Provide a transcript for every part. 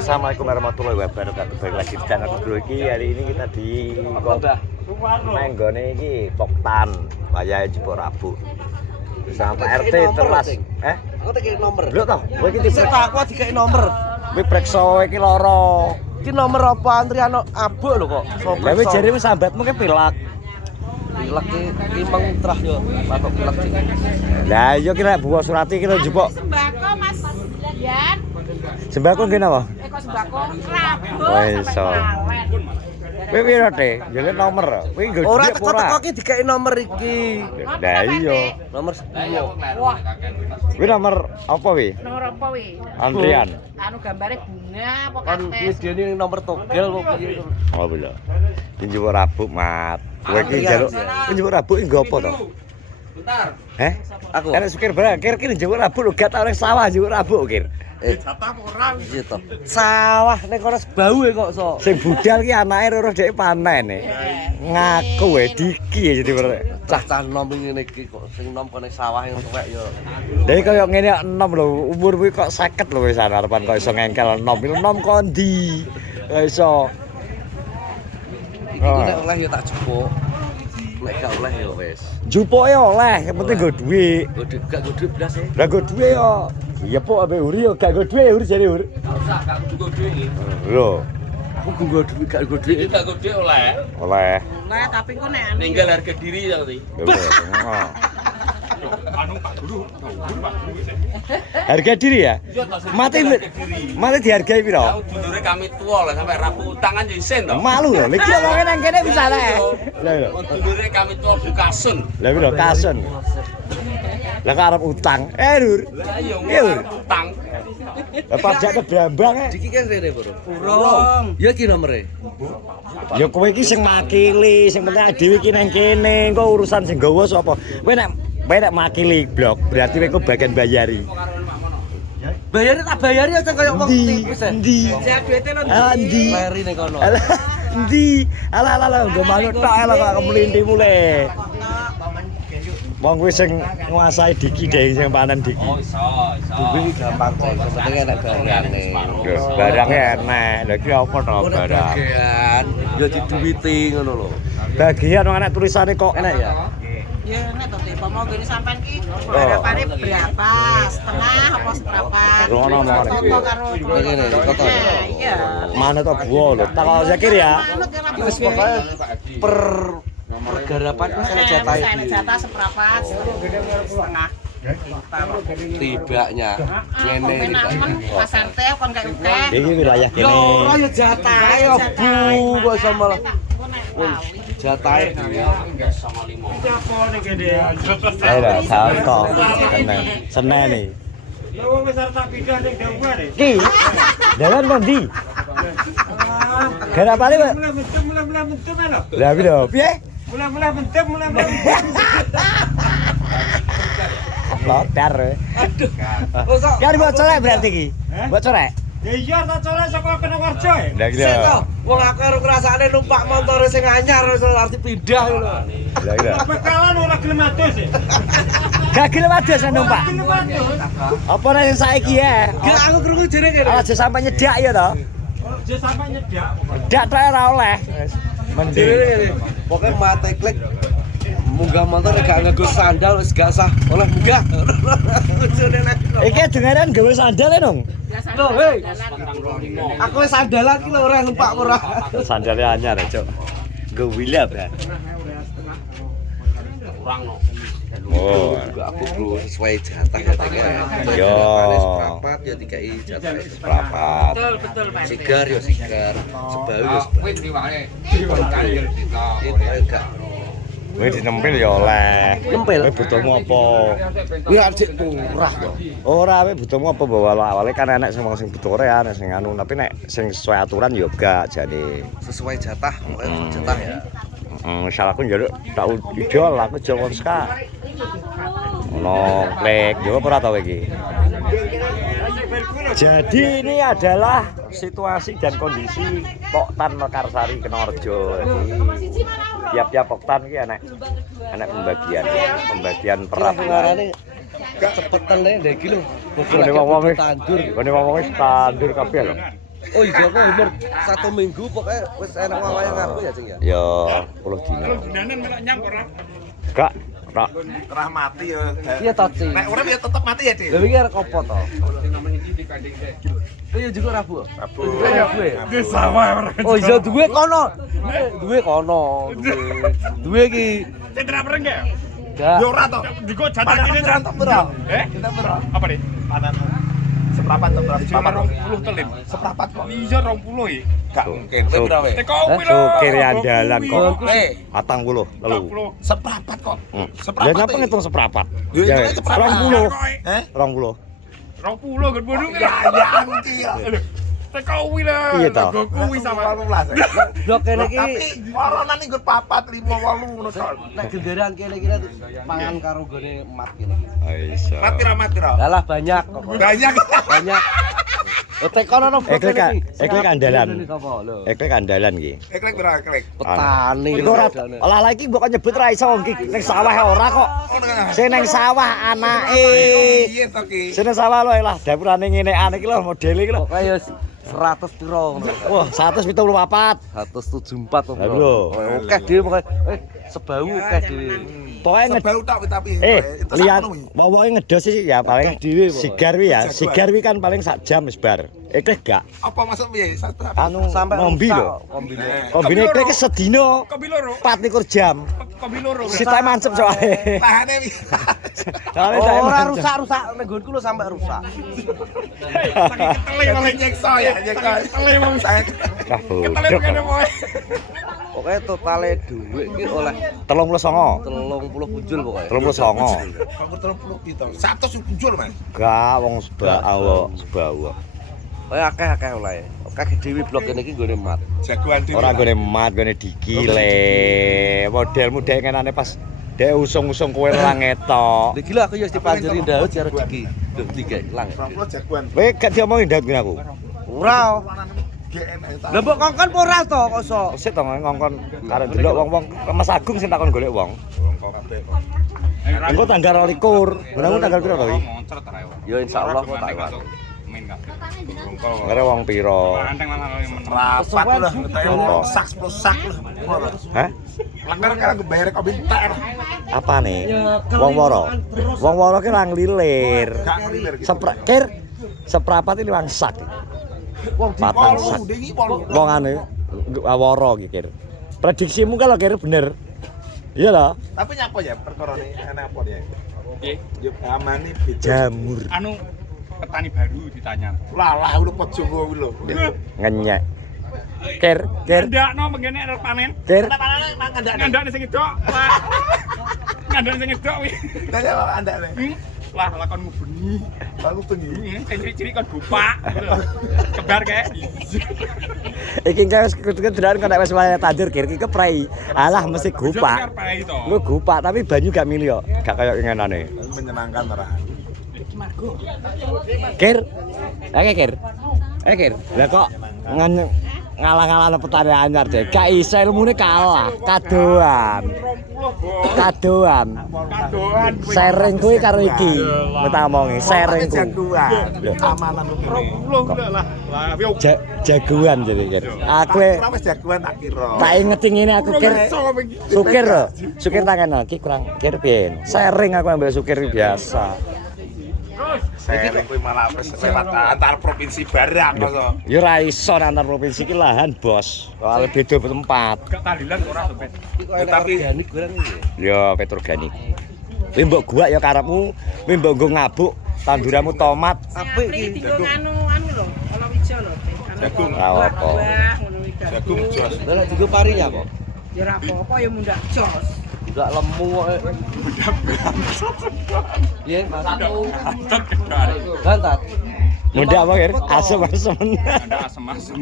Assalamualaikum warahmatullahi wabarakatuh. Balik lagi di channel Bro iki. Hari ini kita di Menggone iki Poktan, Wayahe Jepuk Rabu. Bersama Pak RT Terlas. Aku tak nomor. Lho toh, kowe iki Aku dikai nomor. kowe preksa iki lara. Iki nomor apa antrian abuk lho kok. Lah wis jare wis sambatmu ki pilak. Pilek iki meng trah yo. Patok pilek iki. Lah iya ki nek buka surati ki lho jupuk. Sembako Mas Yan. Sembako ngene apa? Kok sembako Rabu. Oh, iso. Kowe piro te? Jare nomor. Kowe nggo Ora dhuwit teko-teko iki dikai nomor iki. Lah iya. Nomor 10. Wah, Kuwi nomor apa wi? nomor apa wi? Antrian. Anu gambare bunga apa Kan kates? iki dene nomor togel kok piye. Oh iya. Iki Jepuk Rabu, Mat. Kowe iki njaluk Jepuk Rabu iki nggo apa to? Bentar. Heh? Aku. Kan supir bangkir ki Jepuk Rabu lho gak tau ning sawah Jepuk Rabu kir. Jatah ora wis. Iya to. Sawah ning kono bau kok so. Sing budal ki anake loro dhek panen e. Ngaku wae diki ya jadi Cah-cah nom ngene iki kok sing nom kene sawah yang tuwek yo. Dhewe kaya ngene enom lho, umur kuwi kok 50 lho wis arepan kok iso ngengkel enom. Enom kondi. Kok iso. Iki nek oleh yo tak jupuk. Nek gak oleh yo wis. Jupuke oleh, yang penting nggo dhuwit. Gak gede blas e. Lah nggo dhuwit yo. Iya pok ape uri yo gak nggo dhuwit uri jare uri. Usah gak kudu duit. Lho, Aku gunggo dhuwit gak gede. Iki gak gede oleh. oleh. Nah, tapi kok nek anu. Ninggal harga diri ta kuwi. Anu Pak Guru, Pak Guru. Harga diri ya? Mati dihargai piro? Aku dulure kami tua lah sampai rabu utang kan yo isin to. Malu lho, iki lho nang kene bisa le. Lah lho. Dulure kami tua bukasun. Lah piro kasun? Lah kok arep utang. Lur. Lah yo Iya, Lur. utang. Lah pajakne brambang e. Diki kan rene, Bro. Urung. Ya ki nomere. Ya kowe iki sing makili, sing penting dhewe iki nang kene, engko urusan sing gawa sapa. Kowe nek makili blok, berarti kowe bagian bayari. Bayarnya tak bayari aja kayak wong tipis e. Endi? Saya duite lho. Endi? Leri ning kono. Alah, endi? Alah, nggo manut tok alah kok mlinthi mule. Wong kuwi sing nguasai diki dhewe sing panen diki. Oh iso, iso. Duwe gampang kok, penting enak barangane. Barangnya enak. Lah iki apa to barang? Bagian ya diduwiti ngono lho. Bagian wong anak tulisane kok Enak ya? Ya nek to tipe mau gini sampean ki harapane berapa? Setengah apa seprapat? Rono mau iki. Foto karo Ngene kota. Iya. Mana to buah lho. Tak kalau Zakir ya. Wis pokoke per garapan wis ana jatahe. Saya jatah seprapat setengah. Tibaknya ngene iki. Penamen pasar teh kon kayak teh. Iki wilayah Yo ora kene. ya jatahe yo Bu kok iso malah jatahe. Ayo salto. Senen nih. Ki. Dalan ndi? Gara pale, Pak. Lah piro? Piye? Lotar. Aduh. Kan mbok corek berarti iki. Mbok corek. Ya iya tak colek saka Kenawarjo ya. Lah Sik to, wong aku karo ngrasakne numpak motor sing anyar wis arti pindah lho. Lah iya. Bekalan ora gelem adus ya. Gak gelem adus numpak. Gelem adus. Apa nek sing saiki ya? Gak aku krungu jere kene. Aja sampai nyedak ya to. Aja sampe nyedak. Nyedak tok ora oleh. Mending. Jere kene. Pokoke mate klik munggah motor gak nganggo sandal wis gak sah oleh munggah. Ujune nek. Iki dengaran gawe sandal ya, Nung. Loh, hei. Aku wis sandalan ki lho ora numpak ora. Sandalnya anyar ya, Cuk. Nggo wilap ya. Kurang no. Oh. Juga aku bro sesuai jatah ya tiga. Yo. Seprapat ya dikai jatah Seprapat. Betul Pak. sigar ya sigar, sebau ya sebau. Kuwi riwake. Kanjel kita. Itu enggak. Kowe dinempil ya oleh. Nempil? Kowe butuhmu apa? Kuwi ajik turah to. Ora, kowe butuhmu apa bawa awale kan enek sing wong sing butuh ya, enek sing anu, tapi nek sing sesuai aturan ya gak jane. Sesuai jatah, pokoknya jatah ya. Misal aku njaluk tak idol aku Jawa Ska. Ono plek, yo ora tau iki. Jadi ini adalah situasi dan kondisi Poktan Mekarsari Kenawarjo. Jadi tiap-tiap Poktan iki enek pembagian perap. Cepetan nih, dek lho. Ini wong-wong wis tandur. Ini wong-wong wis tandur kabeh lho. Oh iya kok umur 1 minggu pokoknya wis enak wayang aku ya Cing ya. Ya 10 dino. Gunanan melok nyang ora. Gak, ora. Terah mati ya. Iya to Cing. Nek urip ya tetep mati ya, Dik. Lha iki arek opo to? Oh iya juga Rabu. Rabu. Rabu ya. Wis sawah ora. Oh iya duwe kono. Duwe kono. Duwe iki. Sing terapren ge. Gak. Ya ora to. Diko jatah kene Kita berapa? Kita berapa? Apa nih? Panen. Seprapat atau berapa? Cuma 20 telim. Seprapat kok. Iya 20 iki. Gak mungkin. Su- Berapa? Teko kuwi lho. Sukir andalan kok. Eh, 40 telu. 40. seprapat kok. Ya Seprapat. napa ngitung seprapat? Ya, Ya, itu seprapat. 20. Eh? 20. 20 kan bodho Ya, ya, anti ya. Teko kuwi lho. Iya toh. Teko kuwi sama. 18. Blok kene iki Tapi corona nih gue papat 5 8 ngono tok. nek genderan kene iki pangan karo gone emat kene iki. Aisyah. Mati ra mati ra. Lah banyak kok. Banyak. Banyak. Teko ono blok Eklik kene iki. eklik andalan. Apa lho? Eklik andalan iki. Eklek pira eklek? Petani. Iku ora olah iki mbok nyebut ra iso iki ning sawah ora kok. Sing ning sawah anake. Iya to ki. Sing ning sawah lho lah dapurane ngenekan iki lho modele iki lho. Pokoke ya 100 piro ngono. Wah, 174. 174 Lah lho. Oke dhewe pokoke sebau oke dhewe. Pokoke Sebau tok tapi. Itu lihat sakmono wi. wowoke ngedos sih ya paling dhewe pokoknya. sigar wi ya. Sigar wi kan paling sak jam wis bar. Eklik gak Apa maksud piye? Satu. anu Sampai ngombi lho. kombine. Kombine eklik ki sedina Kopi loro. 24 jam. Kopi loro. Sita mancep soalnya. Lahane wi. Soalnya Oh, saya ora mancep. rusak-rusak nek nggonku lho sampai rusak. Saking ketele malah Nyekso ya, nyekso. ketele wong. Saya Wah, Ketele bodok. kene wae. Pokoke totale dhuwit ki oleh 39. 30 punjul pokoke. 39. kamu 30 pito. 100 punjul, Mas. Gak wong sebawa. Kayak akeh-akeh oleh. Akeh dhewe blok kene iki nggone mat. Jagoan dhewe. Ora gone mat, gone dikile. Modelmu dhek ngenane pas dhek usung-usung kowe ora ngetok. Iki lho aku ya wis dipanjeri ndaut karo diki. Lho dike ilang. 20 jagoan. Kowe gak diomongin ndak aku. Ora. GM Lah mbok kongkon apa ora to kok iso? Sik to ngongkon karo delok wong-wong Mas Agung sing takon golek wong. kabeh. Engko tanggal 22. Menang tanggal piro to iki? Moncret ta yo. Ya insyaallah kok tak iwat. Main kabeh. Kare wong piro? Anteng malah menang. Rapat lah, ketemu sak 10 sak lah. Hah? Langgar kan gue bayar kau bentar. Apa nih? Wong woro. Wong woro ki lang lilir. Gak ngelilir gitu. Kir seprapat ini wong sak. Wong di Patang polu, sak. dengi polu. Wong anu woro iki kir. Prediksimu kalau kir bener. Iya loh. Tapi nyapa ya perkara ini enak apa ya? Nggih. Yuk amani beda. Jamur. Anu petani baru ditanya. Lah udah pojok gue lho. Ngenyek. Kir. Ndakno mengene arep panen. Kir. Ngandakne sing edok. Wah. Ngandakne sing edok wi. Tanya apa anda nih? Wah, lakon ngubeni. Lalu tinggi. Ciri-ciri kon bupak. Kebar kae. Iki wis kedengaran kok nek wis wayah tandur kir iki keprai. Alah mesti gupak. Lu gupak tapi banyu gak milih kok. Gak kaya ngenane. Menyenangkan marah. Kir. Kir. Kir. Lah kok ngalah-ngalah petani anyar deh. Gak iso ilmune kalah. Kadoan. Kadoan. Sharing kuwi karo iki. Minta omongi sharing kuwi. Jagoan. Lho. Amanan lu. 20 lah. Lah yo Jagoan jadi Kir. Aku Wis jagoan tak kira. tak ingeti ngene aku Kir. Sukir lho. Sukir tangan iki kurang Kir piye. Sharing aku ambil sukir biasa. Saya kuwi malah wis lewat antar provinsi barang kok. Ya ora iso antar provinsi iki lahan, Bos. Soal beda tempat. gak talilan ora to, Bet. Iki kok enak organik barang iki. Ya petroorganik. Kowe mbok guak ya karepmu, kowe mbok nggo ngabuk tanduranmu tomat. Apik iki. Tinggo anu lho, kalawija lho. Jagung. Ora apa. Ngono iki. Jagung jos. Lah nek digo pari ya apa? Ya ora apa-apa ya mundak jos. Enggak lemu kok. Iya, Mas. Bantat. Muda apa Kir? Asem-asem. Ada asem-asem.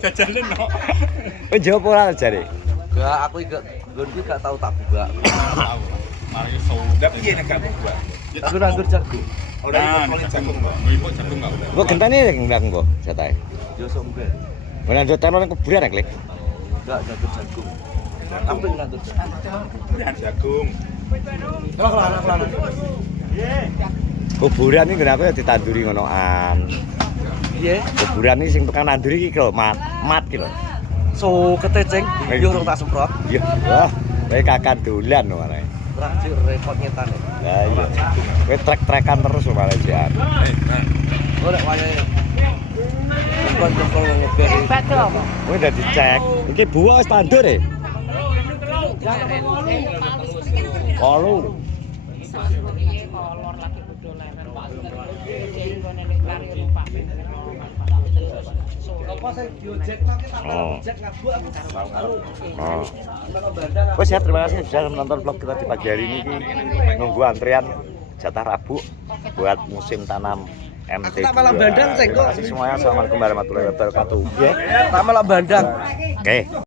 Jajanin no. Kowe jawab ora jare? Enggak, aku iki nggonku gak tau tak buka. Tahu. Mari so. Lah piye nek gak buat? Aku nandur jagung. Ora iki jagung kok. Ibu jagung enggak udah. Kok gentane ning belakang kok jatahe. Yo sombe. Mana ndak telur nang kuburan Klik. Enggak nandur jagung. Apa nandur jagung? Jagung. Kuburan iki kenapa ditanduri ngonoan. Piye? Kuburan iki sing tukang nanduri iki lho, mat iki lho. So keteceng, yo urung tak semprot. Iya, wah, kowe kakan dolan lho malah. Traktir repot nyetane. Lah iya. Kowe trek-trekan terus lho malah jan. Ora wayahe. Bukan jokol ngeber. Kowe udah dicek. Iki buah wis tandur e. Kolu. kolor lagi kudu lerer Pak. Jadi nggone nek kari Pak. Apa sing diojekno ki tak Oh. ojek ngabuk aku. Oh. Wes ya, terima kasih sudah menonton vlog kita di pagi hari ini. Nunggu antrian jatah Rabu buat musim tanam MT2. Aku tak malah bandang, Ceng, Terima kok. kasih semuanya. Assalamualaikum warahmatullahi wabarakatuh. Ya. Tak malah bandang. Oke.